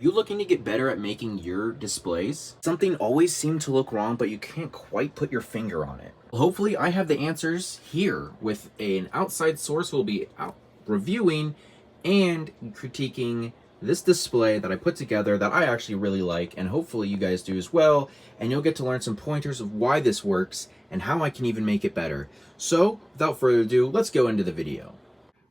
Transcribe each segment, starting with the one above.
You looking to get better at making your displays? Something always seemed to look wrong, but you can't quite put your finger on it. Well, hopefully I have the answers here with an outside source who will be reviewing and critiquing this display that I put together that I actually really like, and hopefully you guys do as well, and you'll get to learn some pointers of why this works and how I can even make it better. So, without further ado, let's go into the video.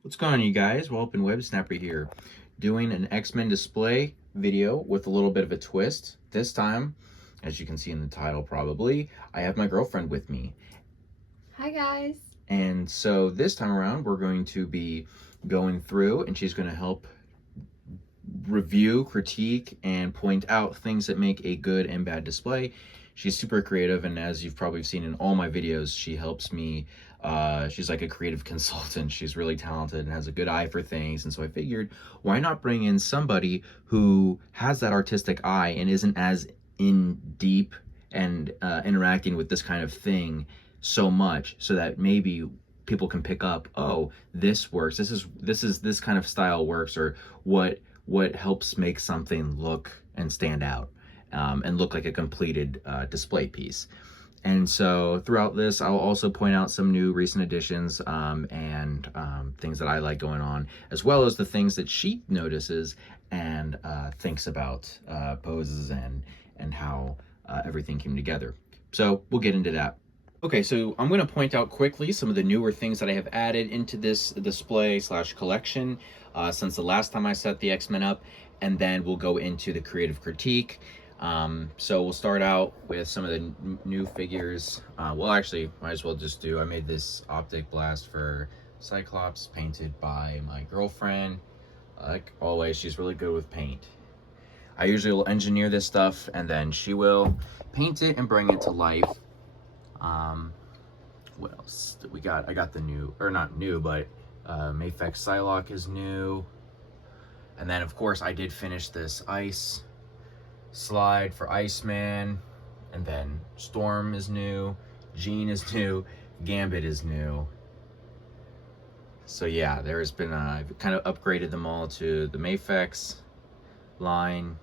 What's going on, you guys? Well, WebSnapper here, doing an X-Men display video with a little bit of a twist. This time, as you can see in the title probably, I have my girlfriend with me. Hi guys. And so this time around, we're going to be going through and she's going to help review, critique, and point out things that make a good and bad display. She's super creative, and as you've probably seen in all my videos, she helps me. She's like a creative consultant. She's really talented and has a good eye for things, and so I figured, why not bring in somebody who has that artistic eye and isn't as in deep and interacting with this kind of thing so much, so that maybe people can pick up, oh, this works, this kind of style works, or what helps make something look and stand out, and look like a completed display piece. And so throughout this, I'll also point out some new recent additions, and things that I like going on, as well as the things that she notices and thinks about poses and how everything came together. So we'll get into that. Okay, so I'm going to point out quickly some of the newer things that I have added into this display slash collection since the last time I set the X-Men up, and then we'll go into the creative critique. So we'll start out with some of the new figures. Well, actually, might as well just I made this optic blast for Cyclops, painted by my girlfriend. Like always, she's really good with paint. I usually will engineer this stuff, and then she will paint it and bring it to life. What else we got? I got the new, or not new, but Mafex Psylocke is new. And then of course I did finish this ice slide for Iceman, and then Storm is new, Jean is new, Gambit is new. So yeah, there's been I've kind of upgraded them all to the Mafex line,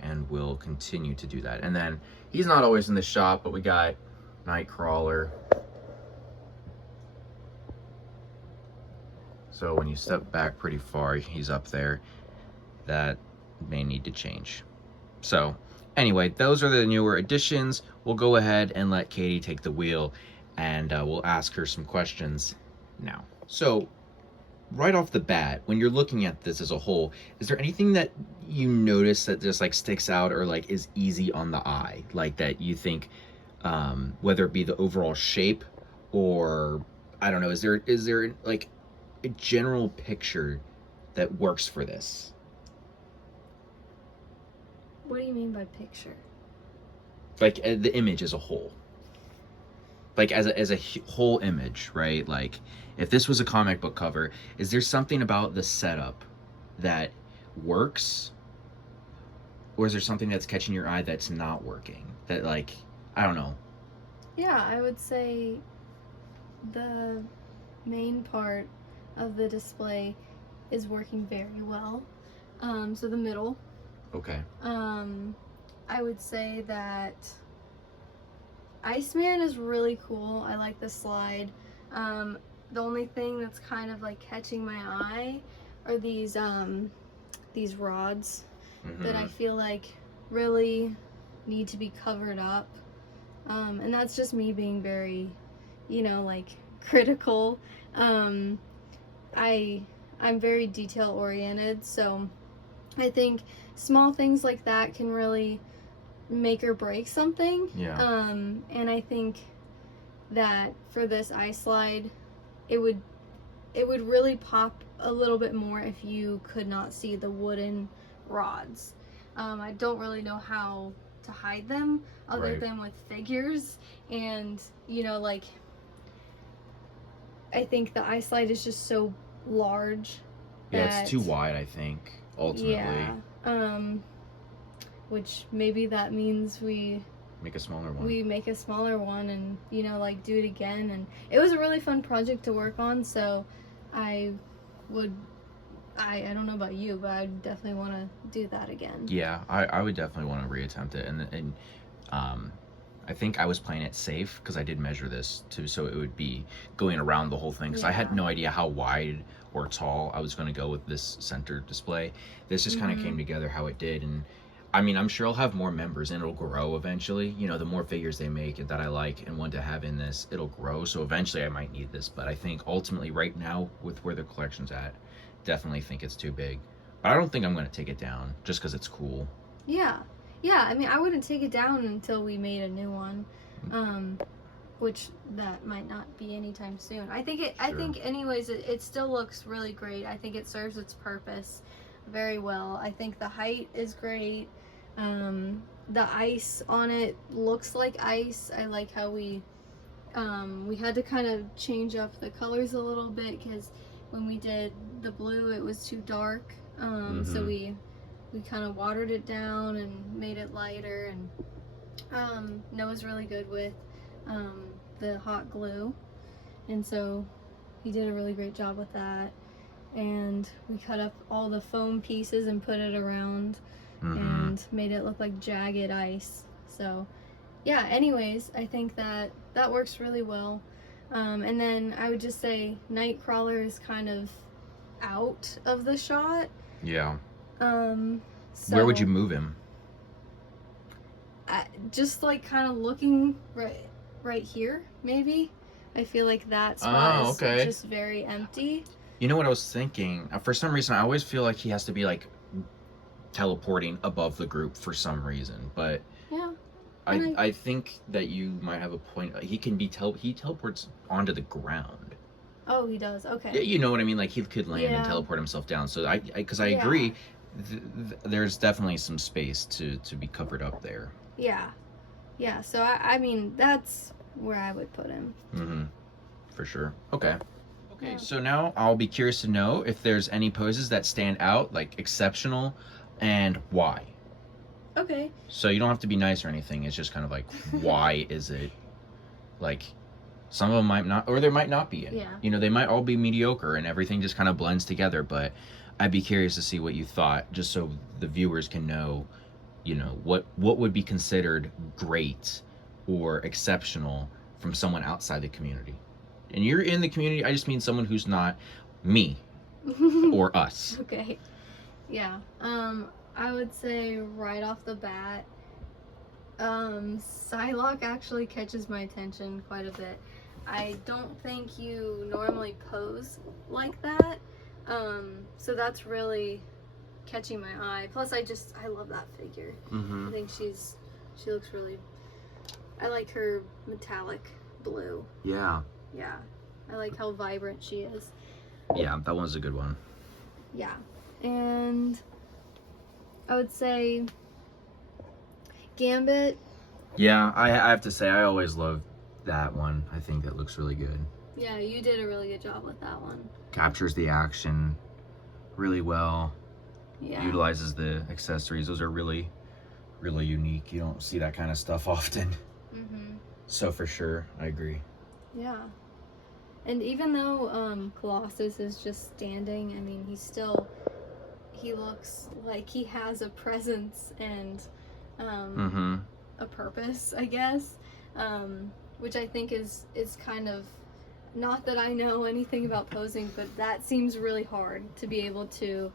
and we'll continue to do that. And then he's not always in the shop, but we got Nightcrawler. So when you step back pretty far, he's up there. That may need to change. So anyway, those are the newer additions. We'll go ahead and let Katie take the wheel, and we'll ask her some questions now. So right off the bat, when you're looking at this as a whole, is there anything that you notice that just like sticks out, or like is easy on the eye, like that you think, whether it be the overall shape, or I don't know, is there like a general picture that works for this? What do you mean by picture? Like the image as a whole, like as a whole image, right? Like if this was a comic book cover, is there something about the setup that works, or is there something that's catching your eye that's not working, that, like, I don't know? Yeah, I would say the main part of the display is working very well. So the middle. Okay. I would say that Iceman is really cool. I like the slide. The only thing that's kind of like catching my eye are these rods that I feel like really need to be covered up. And that's just me being very, like critical. I'm very detail oriented, so I think small things like that can really make or break something. Yeah. And I think that for this ice slide, it would really pop a little bit more if you could not see the wooden rods. I don't really know how to hide them other than with figures, and like I think the ice slide is just so large. Yeah, it's too wide, I think, ultimately. Yeah. Which maybe that means we make a smaller one. We make a smaller one and, like do it again. And it was a really fun project to work on, so I would I don't know about you, but I definitely want to do that again. Yeah, I would definitely want to reattempt it, and I think I was playing it safe because I did measure this too, so it would be going around the whole thing because I had Yeah. no idea how wide or tall I was going to go with this center display. This just kind of came together how it did, and I mean, I'm sure I'll have more members and it'll grow eventually. You know, the more figures they make that I like and want to have in this, it'll grow. So eventually I might need this, but I think ultimately right now with where the collection's at, definitely think it's too big. But I don't think I'm going to take it down just because it's cool. Yeah. Yeah, I mean, I wouldn't take it down until we made a new one. Which that might not be anytime soon. I Sure. think anyways it still looks really great. I think it serves its purpose very well. I think the height is great. The ice on it looks like ice. I like how we had to kind of change up the colors a little bit because when we did the blue it was too dark. So we kind of watered it down and made it lighter, and Noah's really good with the hot glue, and so he did a really great job with that. And we cut up all the foam pieces and put it around and made it look like jagged ice. So yeah, anyways, I think that works really well. And then I would just say Nightcrawler is kind of out of the shot. Yeah. So Where would you move him? just like kind of looking right here, maybe. I feel like that spot is just very empty. You know what I was thinking? For some reason, I always feel like he has to be like teleporting above the group for some reason. But Yeah. I think that you might have a point. He can be he teleports onto the ground. Oh, he does. Okay. Yeah, you know what I mean? Like he could land and Yeah. teleport himself down. So because I Yeah. agree, there's definitely some space to be covered up there. Yeah. Yeah. So I mean that's where I would put him. For sure. Okay. Okay, Yeah. so now I'll be curious to know if there's any poses that stand out, like exceptional, and why. Okay. So you don't have to be nice or anything. It's just kind of like, why is it like some of them might not, or there might not be any. Yeah. You know, they might all be mediocre and everything just kind of blends together. But I'd be curious to see what you thought, just so the viewers can know, you know, what would be considered great or exceptional from someone outside the community. And you're in the community. I just mean someone who's not me or us. Okay. Yeah. I would say right off the bat, Psylocke actually catches my attention quite a bit. I don't think you normally pose like that. So that's really catching my eye. Plus I love that figure. I think she looks really, I like her metallic blue. Yeah. Yeah. I like how vibrant she is. Yeah, that one's a good one. Yeah. And I would say Gambit. Yeah, I have to say I always love that one. I think that looks really good. Yeah, you did a really good job with that one. Captures the action really well. Yeah. Utilizes the accessories. Those are really, really unique. You don't see that kind of stuff often. So for sure, I agree. Yeah. And even though Colossus is just standing, I mean, he looks like he has a presence and a purpose, I guess, which I think is kind of, not that I know anything about posing, but that seems really hard to be able to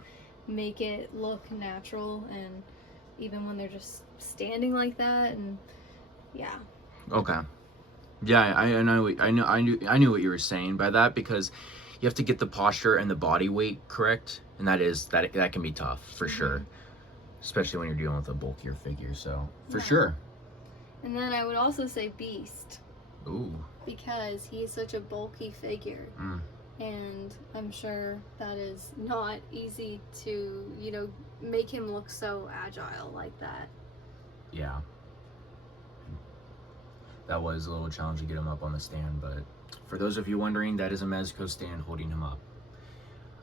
make it look natural, and even when they're just standing like that. And yeah. Okay. Yeah, I knew what you were saying by that, because you have to get the posture and the body weight correct, and that can be tough for sure, especially when you're dealing with a bulkier figure. So for sure. And then I would also say Beast. Ooh. Because he is such a bulky figure, and I'm sure that is not easy to, you know, make him look so agile like that. Yeah. That was a little challenge to get him up on the stand, but for those of you wondering, that is a Mezco stand holding him up.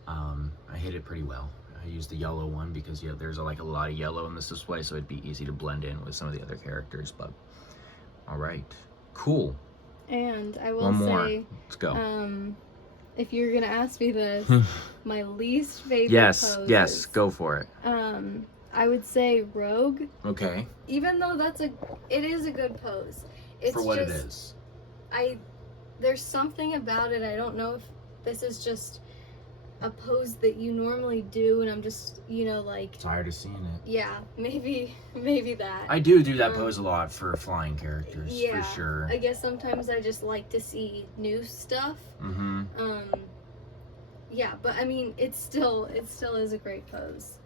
I hit it pretty well. I used the yellow one because there's like a lot of yellow in this display, so it'd be easy to blend in with some of the other characters. But all right, cool. And I will One more. say, Let's go. if you're gonna ask me this, my least favorite pose. Yes, go for it. I would say Rogue. Okay. Even though it is a good pose. It's For what just, it is. There's something about it. I don't know if this is just a pose that you normally do, and I'm just, like, Tired of seeing it. yeah, maybe that. I do that pose a lot for flying characters, Yeah, for sure. I guess sometimes I just like to see new stuff. Mm-hmm. Yeah, but I mean, it still is a great pose.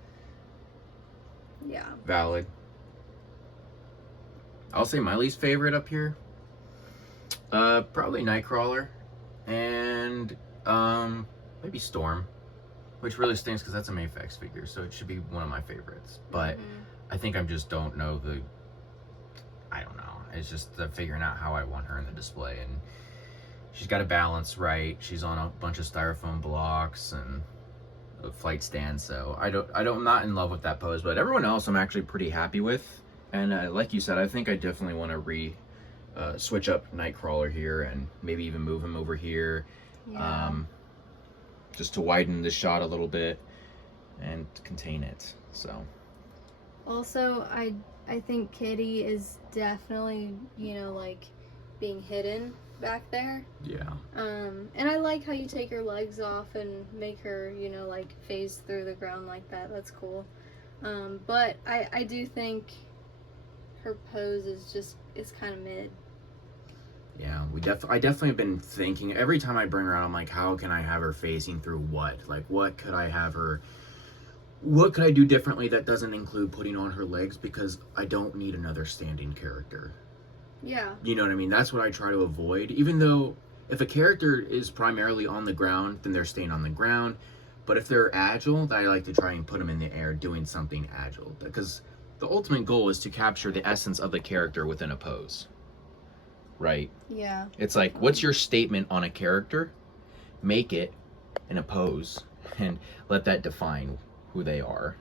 Yeah. Valid. I'll say my least favorite up here. Probably Nightcrawler, and maybe Storm, which really stinks because that's a Mafex figure, so it should be one of my favorites. But I think I just don't know I don't know. It's just figuring out how I want her in the display, and she's got a balance right. She's on a bunch of styrofoam blocks and a flight stand, so I'm not in love with that pose. But everyone else, I'm actually pretty happy with. And like you said, I think I definitely want to switch up Nightcrawler here and maybe even move him over here, just to widen the shot a little bit and contain it. So also, I think Kitty is definitely, like, being hidden back there. Yeah. And I like how you take her legs off and make her, like, phase through the ground like that. That's cool. But I do think her pose is kind of mid. Yeah, I definitely have been thinking, every time I bring her out, I'm like, how can I have her facing through what? Like, what could I do differently that doesn't include putting on her legs? Because I don't need another standing character. Yeah. You know what I mean? That's what I try to avoid. Even though if a character is primarily on the ground, then they're staying on the ground. But if they're agile, then I like to try and put them in the air doing something agile. Because the ultimate goal is to capture the essence of the character within a pose. Right? Yeah. It's like, what's your statement on a character? Make it in a pose and let that define who they are.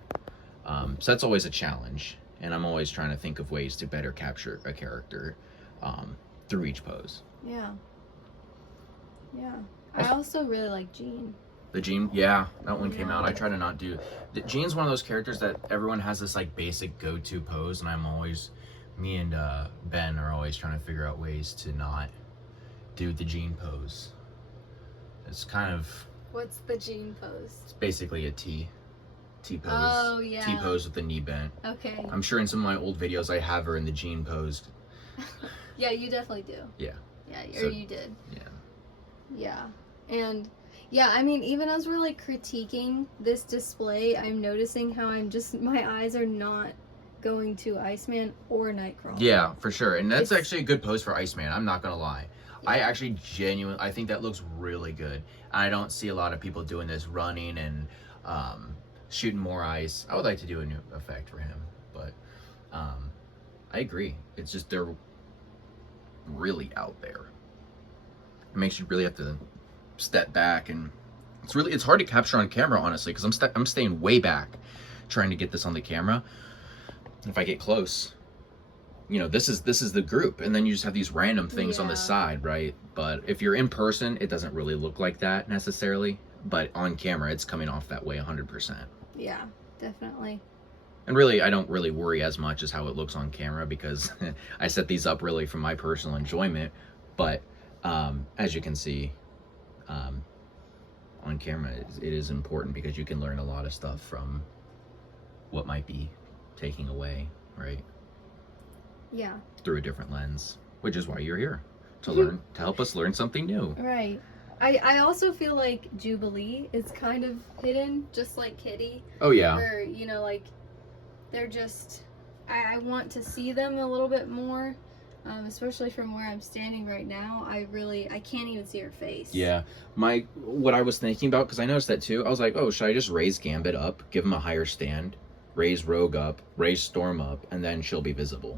So that's always a challenge. And I'm always trying to think of ways to better capture a character through each pose. Yeah. Yeah. I also really like Jean. The Jean, yeah, that one came out. I try to not do. Jean's one of those characters that everyone has this like basic go-to pose, and me and Ben are always trying to figure out ways to not do the Jean pose. It's kind of. What's the Jean pose? It's basically a T pose. Oh yeah. T pose with the knee bent. Okay. I'm sure in some of my old videos I have her in the Jean pose. Yeah, you definitely do. Yeah. Yeah, or you did. Yeah. Yeah, and. Yeah, I mean, even as we're like critiquing this display, I'm noticing how my eyes are not going to Iceman or Nightcrawler. Yeah, for sure. And that's actually a good pose for Iceman, I'm not gonna lie. Yeah. I actually I think that looks really good. I don't see a lot of people doing this, running and shooting more ice. I would like to do a new effect for him, but I agree. It's just they're really out there. It makes you really have to step back, and it's hard to capture on camera, honestly, because I'm staying way back trying to get this on the camera. If I get close, this is the group, and then you just have these random things on the side, right? But if you're in person, it doesn't really look like that necessarily, but on camera it's coming off that way 100%. Yeah, definitely. And really, I don't really worry as much as how it looks on camera, because I set these up really for my personal enjoyment. But as you can see, on camera, it is important because you can learn a lot of stuff from what might be taking away, right? Yeah. Through a different lens, which is why you're here, to help us learn something new. Right. I also feel like Jubilee is kind of hidden, just like Kitty. Oh yeah. Where, like, they're just, I want to see them a little bit more. Especially from where I'm standing right now, I can't even see her face. Yeah, what I was thinking about, because I noticed that too, I was like, oh, should I just raise Gambit up, give him a higher stand, raise Rogue up, raise Storm up, and then she'll be visible?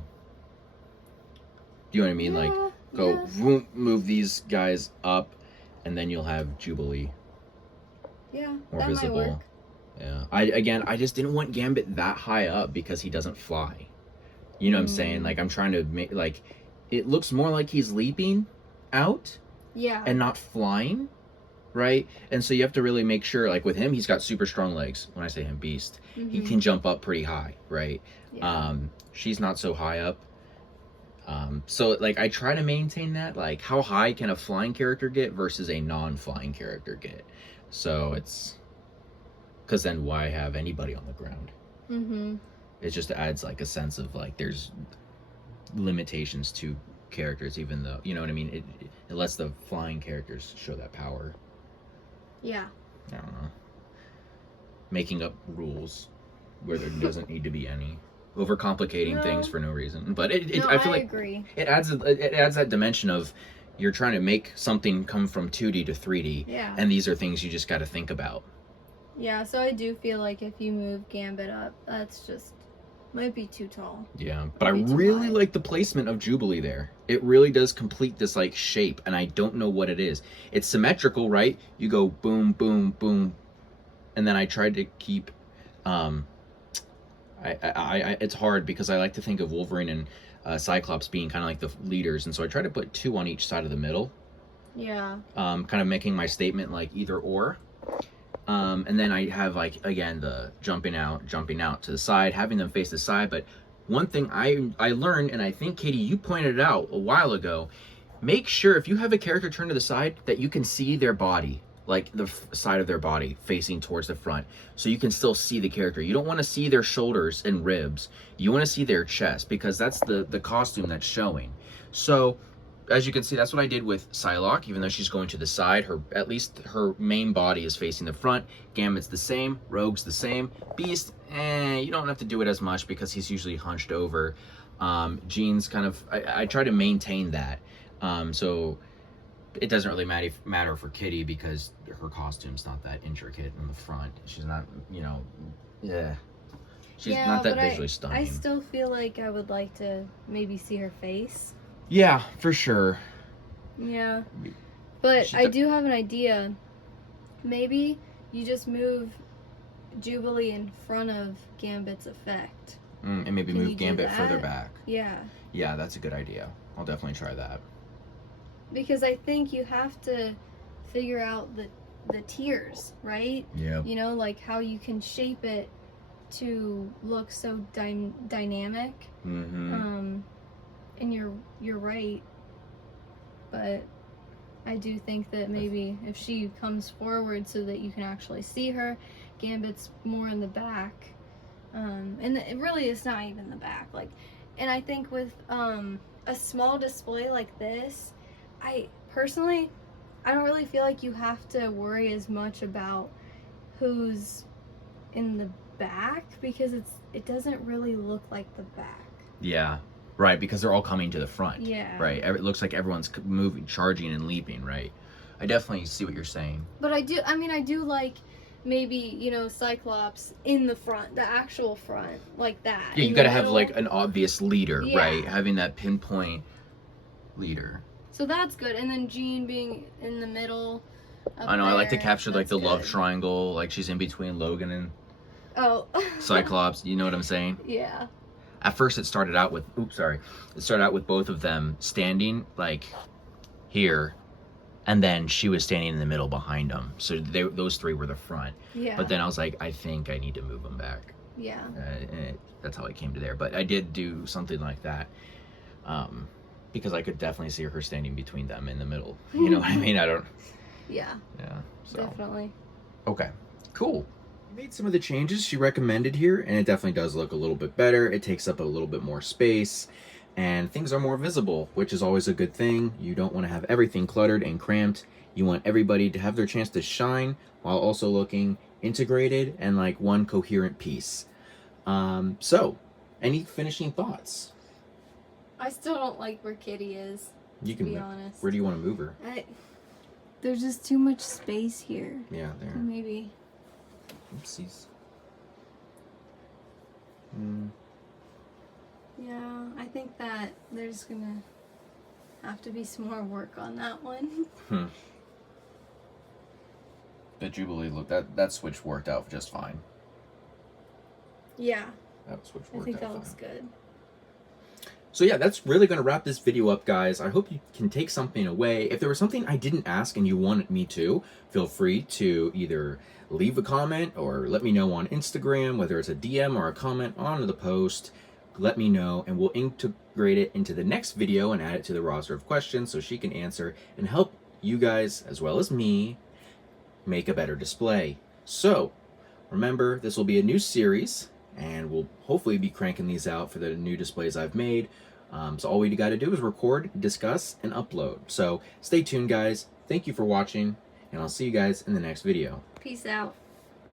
Do you know what I mean? Like, move these guys up, and then you'll have Jubilee. Yeah, more visible. Might work. Yeah, I just didn't want Gambit that high up because he doesn't fly. You know what I'm saying? Like, I'm trying to make, like, it looks more like he's leaping out. Yeah. And not flying. right? And so you have to really make sure, like with him, he's got super strong legs. When I say him, beast, he can jump up pretty high, right? Yeah. She's not so high up. So like I try to maintain that, like how high can a flying character get versus a non-flying character get. So it's because then why have anybody on the ground? It just adds like a sense of like there's limitations to characters, even though, you know what I mean, it lets the flying characters show that power. Yeah. I don't know, making up rules where there doesn't need to be any, overcomplicating things for no reason. But No, I feel I like agree. it adds that dimension of you're trying to make something come from 2D to 3D, Yeah. and these are things you just got to think about. Yeah, so I do feel like if you move Gambit up, that's just might be too tall. Yeah, but I Way too really high. like the placement of Jubilee there. It really does complete this like shape, and I don't know what it is. It's symmetrical, right? You go boom, boom, boom, and then I tried to keep. It's hard because I like to think of Wolverine and Cyclops being kind of like the leaders, and so I try to put 2 on each side of the middle. Yeah. Kind of making my statement like either or. And then I have like again the jumping out to the side, having them face the side. But one thing I learned, and I think Katie, you pointed it out a while ago, make sure if you have a character turn to the side that you can see their body, like the side of their body facing towards the front, so you can still see the character. You don't want to see their shoulders and ribs. You want to see their chest because that's the costume that's showing. So as you can see, that's what I did with Psylocke. Even though she's going to the side, at least her main body is facing the front. Gambit's the same, Rogue's the same. Beast, you don't have to do it as much because he's usually hunched over. Jean's kind of, I try to maintain that. So it doesn't really matter for Kitty because her costume's not that intricate in the front. She's not, yeah. She's not that visually stunning. I still feel like I would like to maybe see her face. Yeah, for sure. Yeah. But I do have an idea. Maybe you just move Jubilee in front of Gambit's effect. And maybe Can you move do Gambit that? further back. Yeah. Yeah, that's a good idea. I'll definitely try that. Because I think you have to figure out the tiers, right? Yeah. You know, like how you can shape it to look so dynamic. And you're right, but I do think that maybe if she comes forward so that you can actually see her, Gambit's more in the back, and it really is not even the back. Like, and I think with a small display like this, I personally, I don't really feel like you have to worry as much about who's in the back because it doesn't really look like the back. Yeah. Right, because they're all coming to the front. Yeah. Right. It looks like everyone's moving, charging, and leaping. Right. I definitely see what you're saying. But I do like maybe, Cyclops in the front, the actual front, like that. Yeah, you gotta have like an obvious leader, Yeah. right? Having that pinpoint leader. So that's good. And then Jean being in the middle. I know. I like to there, capture like the that's love good. triangle, like she's in between Logan and Oh. Cyclops. You know what I'm saying? Yeah. At first, it started out with both of them standing like here, and then she was standing in the middle behind them. So those three were the front. Yeah. But then I was like, I think I need to move them back. Yeah. That's how I came to there. But I did do something like that, because I could definitely see her standing between them in the middle. You know what I mean? I don't. Yeah. Yeah. So. Definitely. Okay. Cool. Made some of the changes she recommended here, and it definitely does look a little bit better. It takes up a little bit more space, and things are more visible, which is always a good thing. You don't want to have everything cluttered and cramped. You want everybody to have their chance to shine while also looking integrated and like one coherent piece. So, any finishing thoughts? I still don't like where Kitty is. You can be honest. Where do you want to move her? There's just too much space here. Yeah, there. Maybe. Oopsies. Yeah, I think that there's gonna have to be some more work on that one. The Jubilee look, that switch worked out just fine. Yeah. That switch I worked think out that fine. looks good. So yeah, that's really going to wrap this video up, guys. I hope you can take something away. If there was something I didn't ask and you wanted me to, feel free to either leave a comment or let me know on Instagram, whether it's a DM or a comment on the post. Let me know, and we'll integrate it into the next video and add it to the roster of questions so she can answer and help you guys, as well as me, make a better display. So remember, this will be a new series, and we'll hopefully be cranking these out for the new displays I've made. So all we got to do is record, discuss, and upload. So stay tuned, guys. Thank you for watching, and I'll see you guys in the next video. Peace out.